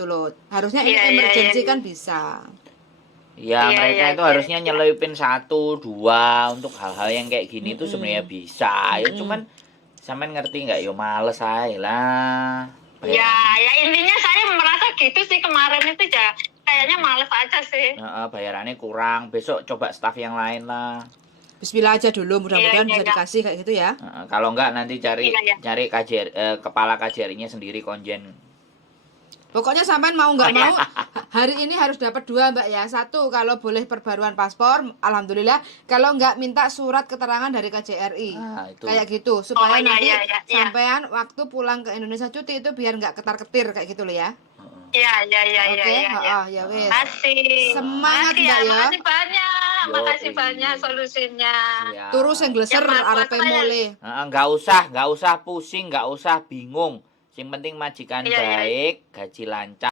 gitu loh. Harusnya ini Iya, iya, emergency iya. kan bisa. Ya, Iya, mereka iya, itu iya, harusnya iya. nyelipin 1, 2 untuk hal-hal yang kayak gini tuh sebenarnya Mm-mm. bisa. Ya Mm-mm. cuman sampean ngerti nggak? Yo males aja lah. Ya, Bayarannya. ya intinya saya merasa gitu sih kemarin itu ya. Kayaknya males aja sih. Bayarannya kurang. Besok coba staff yang lain lah. Bismillah aja dulu, Iya, mudah-mudahan iya, bisa iya. dikasih kayak gitu ya. Kalau enggak nanti cari Iya, iya. cari kepala KJRI-nya sendiri konjen. Pokoknya sampean mau Oh nggak ya. mau hari ini harus dapat 2 Mbak ya. 1 kalau boleh perbaruan paspor, alhamdulillah. Kalau nggak minta surat keterangan dari KJRI. Nah, itu. Kayak gitu Oh supaya iya, nanti iya, iya, iya. sampean waktu pulang ke Indonesia cuti itu biar nggak ketar-ketir kayak gitu loh ya. Iya, iya, iya, iya, Oke, iya, iya. ya wes. Makasih. Semangat, Makasih Mbak, ya. Makasih banyak. Yoi. Makasih banyak solusinya. Siap. Turu sing gleser Ya, Mas, arepe saya- mole. Nggak usah pusing, nggak usah bingung. Yang penting majikan Iya, iya. baik, gaji lancar.